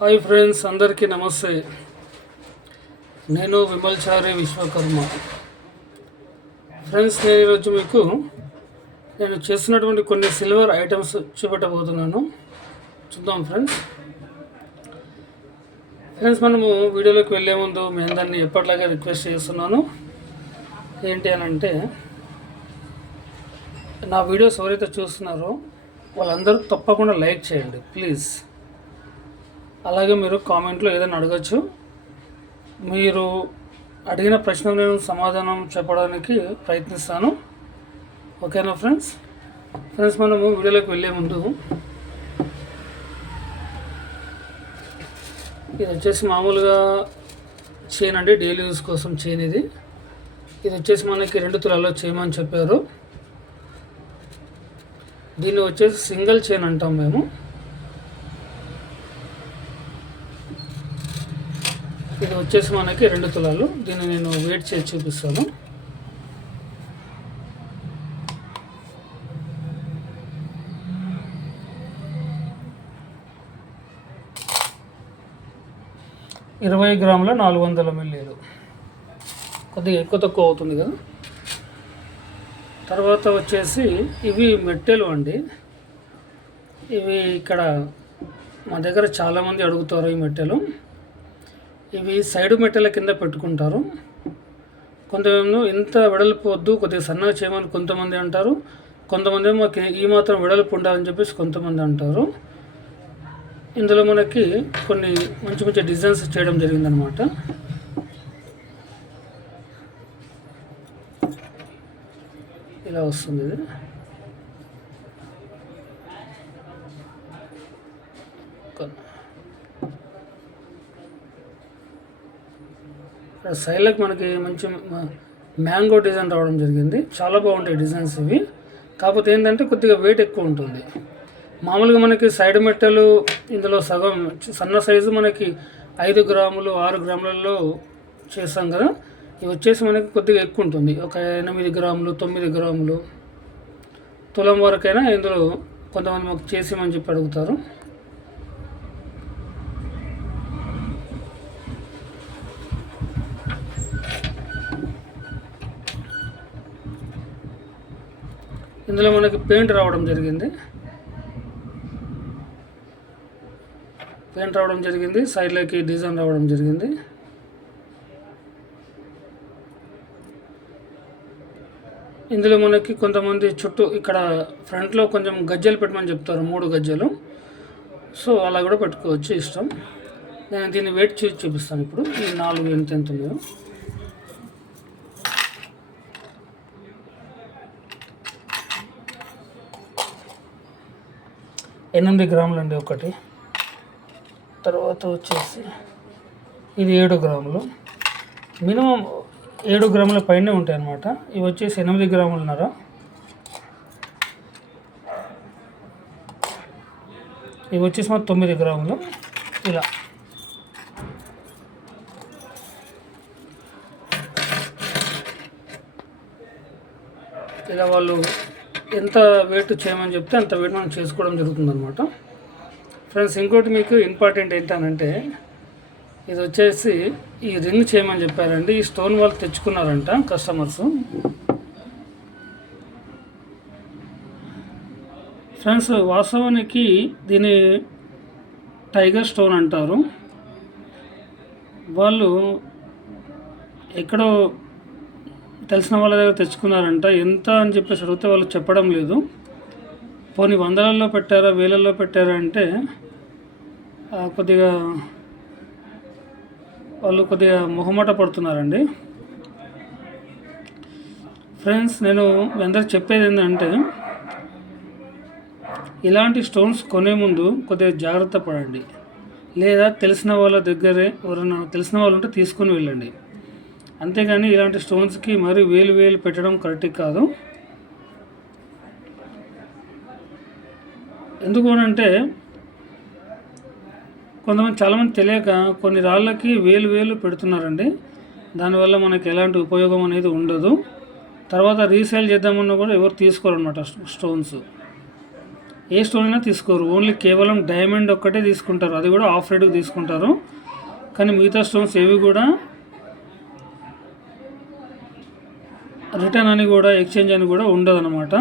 Hi friends అందరికీ నమస్తే. నేను విమల్చారి విశ్వకర్మ. ఫ్రెండ్స్ నేను ఈరోజు మీకు నేను చేస్తున్నటువంటి కొన్ని సిల్వర్ ఐటమ్స్ చూపెట్టబోతున్నాను. చూద్దాం ఫ్రెండ్స్. ఫ్రెండ్స్ మనము వీడియోలోకి వెళ్ళే ముందు మీ అందరినీ ఎప్పటిలాగా రిక్వెస్ట్ చేస్తున్నాను. ఏంటి అని అంటే నా వీడియోస్ ఎవరైతే చూస్తున్నారో వాళ్ళందరూ తప్పకుండా లైక్ చేయండి ప్లీజ్. అలాగే మీరు కామెంట్లో ఏదైనా అడగచ్చు. మీరు అడిగిన ప్రశ్న నేను సమాధానం చెప్పడానికి ప్రయత్నిస్తాను. ఓకేనా ఫ్రెండ్స్? ఫ్రెండ్స్ మనము వీడియోలోకి వెళ్ళే ముందు ఇది వచ్చేసి మామూలుగా చైన్ అండి డైలీ యూస్ కోసం చైన్ ఇది. ఇది వచ్చేసి మనకి రెండు తులాల్లో చేయమని చెప్పారు. దీన్ని వచ్చేసి సింగిల్ చైన్ అంటాం మేము ఇది వచ్చేసి మనకి రెండు తులాలు. దీన్ని నేను వెయిట్ చేసి చూపిస్తాను. ఇరవై గ్రాముల నాలుగు వందల మిల్లీలు. కొద్దిగా ఎక్కువ తక్కువ అవుతుంది కదా. తర్వాత వచ్చేసి ఇవి మెట్టెలు అండి. ఇవి ఇక్కడ మా దగ్గర చాలామంది అడుగుతారు ఈ మెట్టెలు. ఇవి సైడ్ మెట్టెల కింద పెట్టుకుంటారు. కొంతమంది ఇంత వెడల్పు వద్దు కొద్దిగా సన్నగా చేయమని కొంతమంది అంటారు. కొంతమంది ఏమో ఈ మాత్రం వెడల్పు ఉండాలని చెప్పేసి కొంతమంది అంటారు. ఇందులో మనకి కొన్ని మంచి మంచి డిజైన్స్ చేయడం జరిగిందనమాట. ఇలా వస్తుంది ఇది కొ- ఇక్కడ సైడ్లకు మనకి మంచి మ్యాంగో డిజైన్ రావడం జరిగింది. చాలా బాగుంటాయి డిజైన్స్ ఇవి కాకపోతే ఏంటంటే కొద్దిగా వెయిట్ ఎక్కువ ఉంటుంది. మామూలుగా మనకి సైడ్ మెట్టలు ఇందులో సగం సన్న సైజు మనకి ఐదు గ్రాములు ఆరు గ్రాములలో చేస్తాం కదా. ఇవి వచ్చేసి మనకి కొద్దిగా ఎక్కువ ఉంటుంది. ఒక ఎనిమిది గ్రాములు తొమ్మిది గ్రాములు. తులం వరకైనా ఇందులో కొంతమంది మాకు చేసేమని చెప్పి అడుగుతారు. ఇందులో మనకి పెయింట్ రావడం జరిగింది. పెయింట్ రావడం జరిగింది. సైడ్లోకి డిజైన్ రావడం జరిగింది. ఇందులో మనకి కొంతమంది చుట్టూ ఇక్కడ ఫ్రంట్లో కొంచెం గజ్జలు పెట్టమని చెప్తారు. మూడు గజ్జలు. సో అలా కూడా పెట్టుకోవచ్చు. ఇష్టం. నేను దీన్ని వెయిట్ చేసి చూపిస్తాను ఇప్పుడు. ఈ నాలుగు ఎంత ఎంత ఉన్నాయో. ఎనిమిది గ్రాములు అండి ఒకటి. తర్వాత వచ్చేసి ఇది ఏడు గ్రాములు. మినిమం ఏడు గ్రాముల పైనే ఉంటాయి అన్నమాట ఇవి వచ్చేసి ఎనిమిది గ్రాములున్నర. ఇవి వచ్చేసి మాకు తొమ్మిది గ్రాములు. ఇలా. ఇలా వాళ్ళు ఎంత వెయిట్ చేయమని చెప్తే అంత వెయిట్ మనం చేసుకోవడం జరుగుతుంది అనమాట ఫ్రెండ్స్ ఇంకోటి మీకు ఇంపార్టెంట్ ఏంటనంటే ఇది వచ్చేసి ఈ రింగ్ చేయమని చెప్పారండి. ఈ స్టోన్ వాళ్ళు తెచ్చుకున్నారంట కస్టమర్స్. ఫ్రెండ్స్ వాస్తవానికి దీని టైగర్ స్టోన్ అంటారు. వాళ్ళు ఎక్కడో తెలిసిన వాళ్ళ దగ్గర తెచ్చుకున్నారంట. ఎంత అని చెప్పేసి అడిగితే వాళ్ళు చెప్పడం లేదు. పోనీ వందలలో పెట్టారా వేలల్లో పెట్టారా అంటే కొద్దిగా వాళ్ళు కొద్దిగా మొహమాట పడుతున్నారండి. ఫ్రెండ్స్ నేను మీ అందరికి చెప్పేది ఏంటంటే ఇలాంటి స్టోన్స్ కొనే ముందు కొద్దిగా జాగ్రత్త పడండి. లేదా తెలిసిన వాళ్ళ దగ్గరే ఎవరైనా తెలిసిన వాళ్ళు ఉంటే తీసుకొని వెళ్ళండి. అంతేగాని ఇలాంటి స్టోన్స్కి మరి వేలు వేలు పెట్టడం కరెక్ట్ కాదు. ఎందుకు అంటే కొంతమంది చాలామంది తెలియక కొన్ని రాళ్ళకి వేలు వేలు పెడుతున్నారండి. దానివల్ల మనకి ఎలాంటి ఉపయోగం అనేది ఉండదు. తర్వాత రీసేల్ చేద్దామన్నా కూడా ఎవరు తీసుకోరు అనమాట స్టోన్స్ ఏ స్టోన్ అయినా తీసుకోరు. ఓన్లీ కేవలం డైమండ్ ఒక్కటే తీసుకుంటారు. అది కూడా ఆఫ్ రేట్కి తీసుకుంటారు. కానీ మిగతా స్టోన్స్ ఏవి కూడా రిటర్న్ అని కూడా ఎక్స్చేంజ్ అని కూడా ఉండదన్నమాట.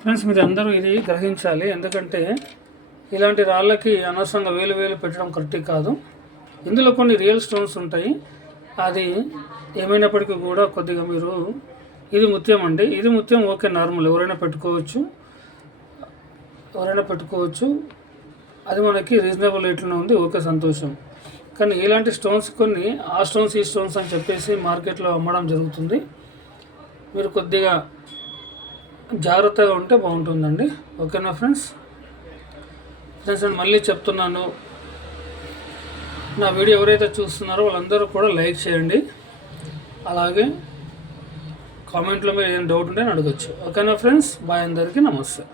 ఫ్రెండ్స్ మీరు అందరూ ఇది గ్రహించాలి. ఎందుకంటే ఇలాంటి రాళ్ళకి అనవసరంగా వేలు వేలు పెట్టడం కరెక్ట్ కాదు. ఇందులో కొన్ని రియల్ స్టోన్స్ ఉంటాయి. అది ఏమైనప్పటికీ కూడా కొద్దిగా మీరు ఇది ముత్యం అండి. ఇది ముత్యం ఓకే నార్మల్. ఎవరైనా పెట్టుకోవచ్చు. ఎవరైనా పెట్టుకోవచ్చు. అది మనకి రీజనబుల్ రేట్లోనే ఉంది. ఓకే సంతోషం. కానీ ఇలాంటి స్టోన్స్ కొన్ని ఆ స్టోన్స్ ఈ స్టోన్స్ అని చెప్పేసి మార్కెట్లో అమ్మడం జరుగుతుంది. మీరు కొద్దిగా జాగ్రత్తగా ఉంటే బాగుంటుందండి. ఓకేనా ఫ్రెండ్స్? ఫ్రెండ్స్ నేను మళ్ళీ చెప్తున్నాను. నా వీడియో ఎవరైతే చూస్తున్నారో వాళ్ళందరూ కూడా లైక్ చేయండి. అలాగే కామెంట్లో మీరు ఏదైనా డౌట్ ఉంటే అని అడగచ్చు. ఓకేనా ఫ్రెండ్స్? బాయ్ అందరికీ నమస్తే.